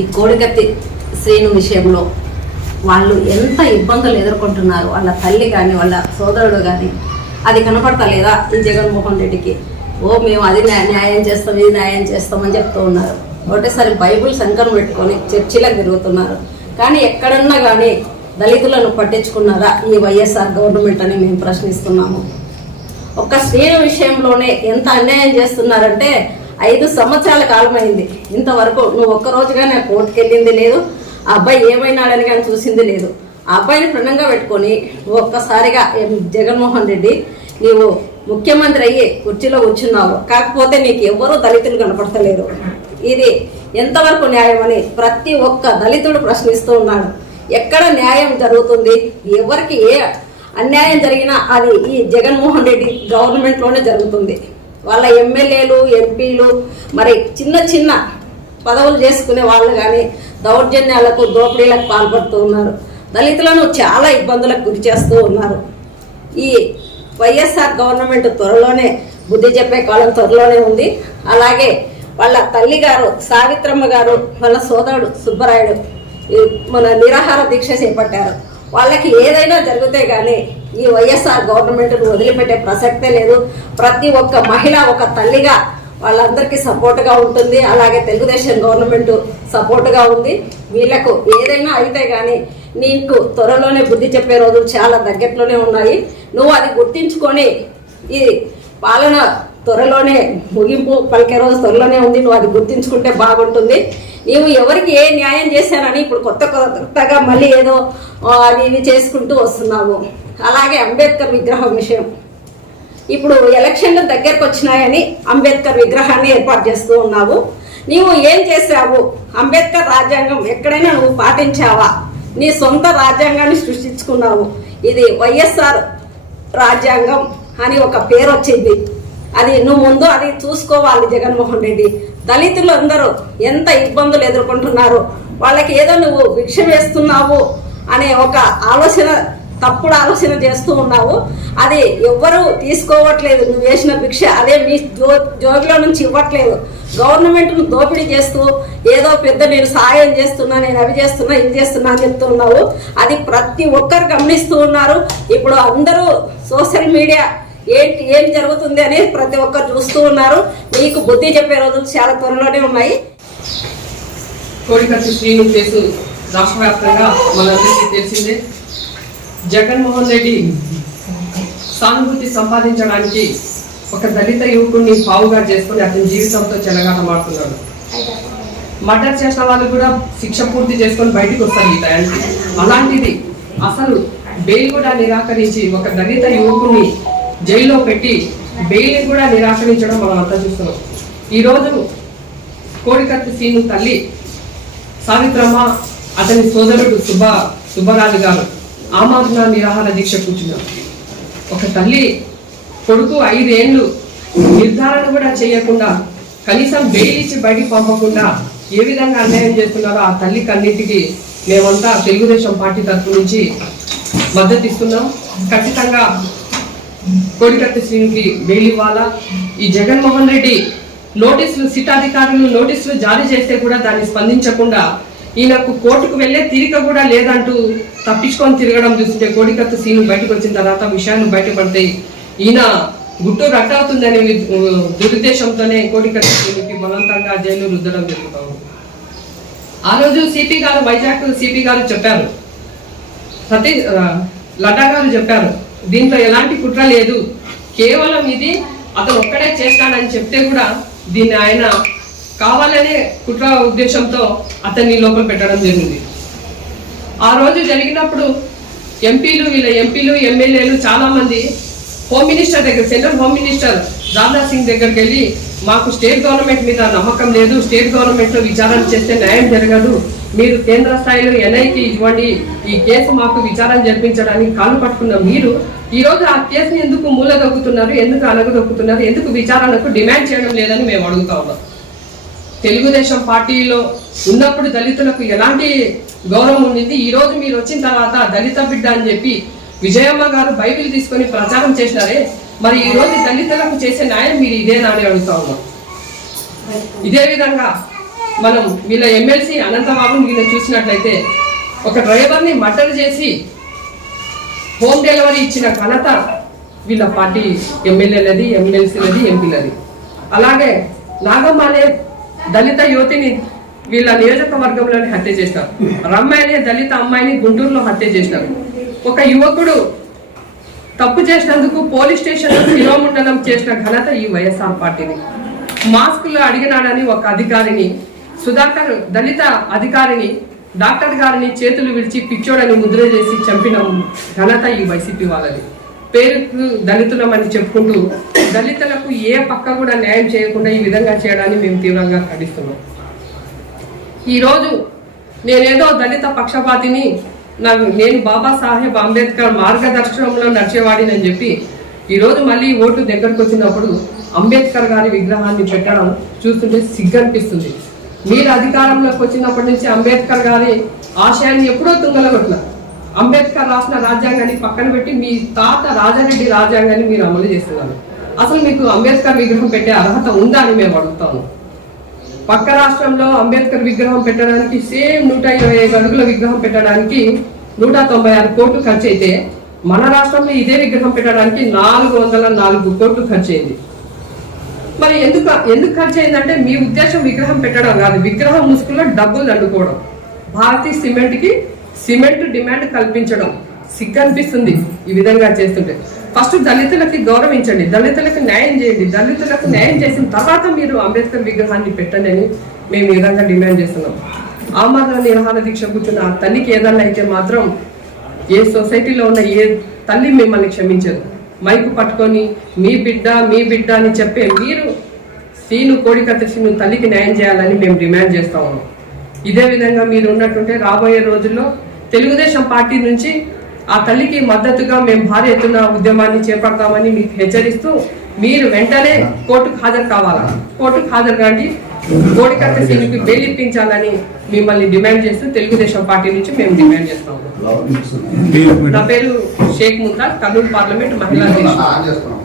ఈ కోడికత్తి శ్రీను విషయంలో వాళ్ళు ఎంత ఇబ్బందులు ఎదుర్కొంటున్నారు, వాళ్ళ తల్లి కానీ వాళ్ళ సోదరుడు కానీ అది కనపడతలేదా ఈ జగన్మోహన్ రెడ్డికి? మేము అది న్యాయం చేస్తాం, ఇది న్యాయం చేస్తామని చెప్తూ ఉన్నారు. ఒకటేసారి బైబుల్ సంకరం పెట్టుకొని చర్చిలకు తిరుగుతున్నారు. కానీ ఎక్కడన్నా కానీ దళితులను పట్టించుకున్నారా ఈ వైఎస్ఆర్ గవర్నమెంట్ అని మేము ప్రశ్నిస్తున్నాము. ఒక్క శ్రీను విషయంలోనే ఎంత అన్యాయం చేస్తున్నారంటే 5 సంవత్సరాల కాలమైంది, ఇంతవరకు నువ్వు ఒక్కరోజుగానే కోర్టుకు వెళ్ళింది లేదు, ఆ అబ్బాయి ఏమైనాడని కానీ చూసింది లేదు. ఆ అబ్బాయిని ప్రణంగా పెట్టుకొని నువ్వు ఒక్కసారిగా జగన్మోహన్ రెడ్డి నీవు ముఖ్యమంత్రి అయ్యి కుర్చీలో కూర్చున్నావు, కాకపోతే నీకు ఎవరూ దళితులు కనపడతలేరు. ఇది ఎంతవరకు న్యాయం అని ప్రతి ఒక్క దళితుడు ప్రశ్నిస్తూ ఉన్నాడు. ఎక్కడ న్యాయం జరుగుతుంది, ఎవరికి ఏ అన్యాయం జరిగినా అది ఈ జగన్మోహన్ రెడ్డి గవర్నమెంట్లోనే జరుగుతుంది. వాళ్ళ ఎమ్మెల్యేలు, ఎంపీలు, మరి చిన్న చిన్న పదవులు చేసుకునే వాళ్ళు కానీ దౌర్జన్యాలకు, దోపిడీలకు పాల్పడుతూ ఉన్నారు. దళితులను చాలా ఇబ్బందులకు గురి చేస్తూ ఉన్నారు. ఈ వైఎస్ఆర్ గవర్నమెంట్ త్వరలోనే బుద్ధి చెప్పే కాలం త్వరలోనే ఉంది. అలాగే వాళ్ళ తల్లి గారు సావిత్రమ్మ గారు, వాళ్ళ సోదరుడు సుబ్బరాయుడు మన నిరాహార దీక్ష చేపట్టారు. వాళ్ళకి ఏదైనా జరిగితే కానీ ఈ వైఎస్ఆర్ గవర్నమెంట్ను వదిలిపెట్టే ప్రసక్తే లేదు. ప్రతి ఒక్క మహిళ ఒక తల్లిగా వాళ్ళందరికీ సపోర్టుగా ఉంటుంది. అలాగే తెలుగుదేశం గవర్నమెంట్ సపోర్టుగా ఉంది. వీళ్లకు ఏదైనా అయితే కానీ నీకు త్వరలోనే బుద్ధి చెప్పే రోజులు చాలా దగ్గరలోనే ఉన్నాయి. నువ్వు అది గుర్తించుకొని ఈ పాలన త్వరలోనే ముగింపు పలికే రోజు త్వరలోనే ఉంది. నువ్వు అది గుర్తించుకుంటే బాగుంటుంది. నీవు ఎవరికి ఏ న్యాయం చేశానని ఇప్పుడు కొత్తగా మళ్ళీ ఏదో అది ఇది చేసుకుంటూ వస్తున్నావు. అలాగే అంబేద్కర్ విగ్రహం విషయం, ఇప్పుడు ఎలక్షన్లు దగ్గరకు వచ్చినాయని అంబేద్కర్ విగ్రహాన్ని ఏర్పాటు చేస్తూ ఉన్నావు. నీవు ఏం చేశావు? అంబేద్కర్ రాజ్యాంగం ఎక్కడైనా నువ్వు పాటించావా? నీ సొంత రాజ్యాంగాన్ని సృష్టించుకున్నావు. ఇది వైఎస్ఆర్ రాజ్యాంగం అని ఒక పేరు వచ్చింది. అది నువ్వు ముందు అది చూసుకోవాలి జగన్మోహన్ రెడ్డి. దళితులు అందరూ ఎంత ఇబ్బందులు ఎదుర్కొంటున్నారు, వాళ్ళకి ఏదో నువ్వు భిక్ష వేస్తున్నావు అనే ఒక ఆలోచన, తప్పుడు ఆలోచన చేస్తూ ఉన్నావు. అది ఎవ్వరూ తీసుకోవట్లేదు. నువ్వు వేసిన భిక్ష అదే మీ జోబిలో నుంచి ఇవ్వట్లేదు. గవర్నమెంట్ను దోపిడీ చేస్తూ ఏదో పెద్ద నేను సాయం చేస్తున్నా, నేను అవి చేస్తున్నా, ఇది చేస్తున్నా అని చెప్తూ ఉన్నావు. అది ప్రతి ఒక్కరు గమనిస్తూ ఉన్నారు. ఇప్పుడు అందరూ సోషల్ మీడియా ఏం జరుగుతుంది అని ప్రతి ఒక్కరు చూస్తూ ఉన్నారు. నీకు బుద్ధి చెప్పే రోజులు చాలా త్వరలోనే ఉన్నాయి. కోడికత్తి శ్రీను కేసు రాష్ట్ర వ్యాప్తంగా మనందరికీ తెలిసిందే. జగన్మోహన్ రెడ్డి సానుభూతి సంపాదించడానికి ఒక దళిత యువకుడిని పావుగా చేసుకుని అతని జీవితంతో చెలగాటమాడుతున్నాడు. మర్డర్ చేసిన వాళ్ళు కూడా శిక్ష పూర్తి చేసుకొని బయటకు వస్తారు ఈ టయానికి. అలాంటిది అసలు బెయిల్ కూడా నిరాకరించి ఒక దళిత యువకుడిని జైల్లో పెట్టి బెయిల్ని కూడా నిరాకరించడం మనం అంతా చూస్తున్నాం. ఈరోజు కోడికత్తి శ్రీను తల్లి సావిత్రమ్మ, అతని సోదరుడు సుబ్బరాజు గారు ఆమరణ నిరాహార దీక్ష కూర్చున్నారు. ఒక తల్లి కొడుకు 5 ఏళ్ళు నిర్ధారణ కూడా చేయకుండా కనీసం బెయిల్ ఇచ్చి బయటికి పంపకుండా ఏ విధంగా అన్యాయం చేస్తున్నారో ఆ తల్లి కన్నిటికి మేమంతా తెలుగుదేశం పార్టీ తరఫు నుంచి మద్దతు ఇస్తున్నాం. ఖచ్చితంగా కోడికత్తి శ్రీనికి బెయిల్ ఇవ్వాలా. ఈ జగన్మోహన్ రెడ్డి నోటీసులు, సిట్ అధికారులు నోటీసులు జారీ చేస్తే కూడా దాన్ని స్పందించకుండా ఈయనకు కోర్టుకు వెళ్లే తీరిక కూడా లేదంటూ తప్పించుకొని తిరగడం చూస్తుంటే కోడికత్తి శ్రీను బయటకు వచ్చిన తర్వాత విషయాన్ని బయటపడితే ఈయన గుట్టు రట్టవుతుందనే దురుద్దేశంతోనే కోడికత్తి శ్రీనుకి బలవంతంగా జైలు రుద్దడం జరుగుతాము. ఆ రోజు సిపి గారు, వైజాగ్ సిపి గారు చెప్పారు, లడ్డా గారు చెప్పారు, దీంట్లో ఎలాంటి కుట్ర లేదు, కేవలం ఇది అతను ఒక్కడే చేస్తానని చెప్తే కూడా దీన్ని ఆయన కావాలనే కుట్ర ఉద్దేశంతో అతన్ని లోపల పెట్టడం జరిగింది. ఆ రోజు జరిగినప్పుడు వీళ్ళ ఎంపీలు ఎమ్మెల్యేలు చాలా మంది హోమ్ మినిస్టర్ దగ్గర, central home minister Rajnath Singh దగ్గరికి వెళ్ళి మాకు స్టేట్ గవర్నమెంట్ మీద నమ్మకం లేదు, స్టేట్ గవర్నమెంట్ లో విచారణ చేస్తే న్యాయం జరగదు, మీరు కేంద్ర స్థాయిలో ఎన్ఐకి ఇవ్వండి, ఈ కేసు మాకు విచారణ జరిపించడానికి కాలు పట్టుకున్న మీరు ఈరోజు ఆ కేసుని ఎందుకు మూలదొక్కుతున్నారు, ఎందుకు అనగదొక్కుతున్నారు, ఎందుకు విచారణకు డిమాండ్ చేయడం లేదని మేము అడుగుతా ఉన్నాం. తెలుగుదేశం పార్టీలో ఉన్నప్పుడు దళితులకు ఎలాంటి గౌరవం ఉండింది, ఈ రోజు మీరు వచ్చిన తర్వాత దళిత బిడ్డ అని చెప్పి విజయమ్మ గారు బైబిల్ తీసుకొని ప్రచారం చేసినారే, మరి ఈ రోజు దళితులకు చేసే న్యాయం మీరు ఇదేనా అని అడుగుతా ఉన్నాం. ఇదే విధంగా మనం వీళ్ళ ఎమ్మెల్సీ అనంతబాబుని వీళ్ళ చూసినట్లయితే ఒక డ్రైవర్ని మర్డర్ చేసి హోమ్ డెలివరీ ఇచ్చిన ఘనత వీళ్ళ పార్టీ ఎమ్మెల్యేలది, ఎమ్మెల్సీలది, ఎంపీలది. అలాగే నాగమ్మ అనే దళిత యువతిని వీళ్ళ నియోజకవర్గంలోనే హత్య చేస్తారు. రమ్మ అనే దళిత అమ్మాయిని గుంటూరులో హత్య చేస్తారు. ఒక యువకుడు తప్పు చేసినందుకు పోలీస్ స్టేషన్లో శిరోముండనం చేసిన ఘనత ఈ వైఎస్ఆర్ పార్టీని. మాస్కులు అడిగినాడని ఒక అధికారిని, సుధాకర్ దళిత అధికారిని, డాక్టర్ గారిని చేతులు విడిచి పిచ్చోడని ముద్ర చేసి చంపిన ఘనత ఈ వైసీపీ వాళ్ళది. పేరుకు దళితులమని చెప్పుకుంటూ దళితులకు ఏ పక్క కూడా న్యాయం చేయకుండా ఈ విధంగా చేయడాన్ని మేము తీవ్రంగా ఖండిస్తున్నాం. ఈరోజు నేనేదో దళిత పక్షపాతిని, నేను బాబాసాహెబ్ అంబేద్కర్ మార్గదర్శనంలో నడిచేవాడిని అని చెప్పి ఈరోజు మళ్ళీ ఓటు దగ్గరకు వచ్చినప్పుడు అంబేద్కర్ గారి విగ్రహాన్ని పెట్టడం చూస్తుంటే సిగ్గనిపిస్తుంది. మీరు అధికారంలోకి వచ్చినప్పటి నుంచి అంబేద్కర్ గారి ఆశయాన్ని ఎప్పుడో తుంగలగొట్టినారు. అంబేద్కర్ రాసిన రాజ్యాంగాన్ని పక్కన పెట్టి మీ తాత రాజారెడ్డి రాజ్యాంగాన్ని మీరు అమలు చేస్తున్నారు. అసలు మీకు అంబేద్కర్ విగ్రహం పెట్టే అర్హత ఉందా అని మేము అడుగుతాము. పక్క రాష్ట్రంలో అంబేద్కర్ విగ్రహం పెట్టడానికి సేమ్ 125 అడుగుల విగ్రహం పెట్టడానికి 196 కోట్లు ఖర్చు అయితే మన రాష్ట్రంలో ఇదే విగ్రహం పెట్టడానికి 404 కోట్లు ఖర్చు అయింది. మరి ఎందుకు ఖర్చు అయిందంటే మీ ఉద్దేశం విగ్రహం పెట్టడం కాదు, విగ్రహం ముసుగులో డబ్బులు దండుకోవడం, భారతీయ సిమెంట్ డిమాండ్ కల్పించడం. సిగ్గనిపిస్తుంది ఈ విధంగా చేస్తుంటే. ఫస్ట్ దళితులకి గౌరవించండి, దళితులకు న్యాయం చేయండి, దళితులకు న్యాయం చేసిన తర్వాత మీరు అంబేద్కర్ విగ్రహాన్ని పెట్టండి అని మేము ఈ విధంగా డిమాండ్ చేస్తున్నాం. ఆమరణ నిరాహార దీక్ష కూర్చున్న ఆ తల్లికి ఏదన్నా అయితే మాత్రం ఏ సొసైటీలో ఉన్న ఏ తల్లి మిమ్మల్ని క్షమించదు. మైకు పట్టుకొని మీ బిడ్డ అని చెప్పే మీరు కోడికత్తి శ్రీను తల్లికి న్యాయం చేయాలని మేము డిమాండ్ చేస్తా ఉన్నాం. ఇదే విధంగా మీరు ఉన్నట్టుంటే రాబోయే రోజుల్లో తెలుగుదేశం పార్టీ నుంచి ఆ తల్లికి మద్దతుగా మేము భారీ ఎత్తున ఉద్యమాన్ని చేపడతామని మీకు హెచ్చరిస్తూ మీరు వెంటనే కోర్టుకు హాజరు కావాలా, కోర్టుకు హాజరు కాండి, కోడికత్తి శ్రీనుకి బెయిల్ ఇప్పించాలని మిమ్మల్ని డిమాండ్ చేస్తూ తెలుగుదేశం పార్టీ నుంచి మేము డిమాండ్ చేస్తాము. నా పేరు షేక్ ముంతాజ్, కర్నూలు పార్లమెంట్ మహిళా అధ్యక్షుడు.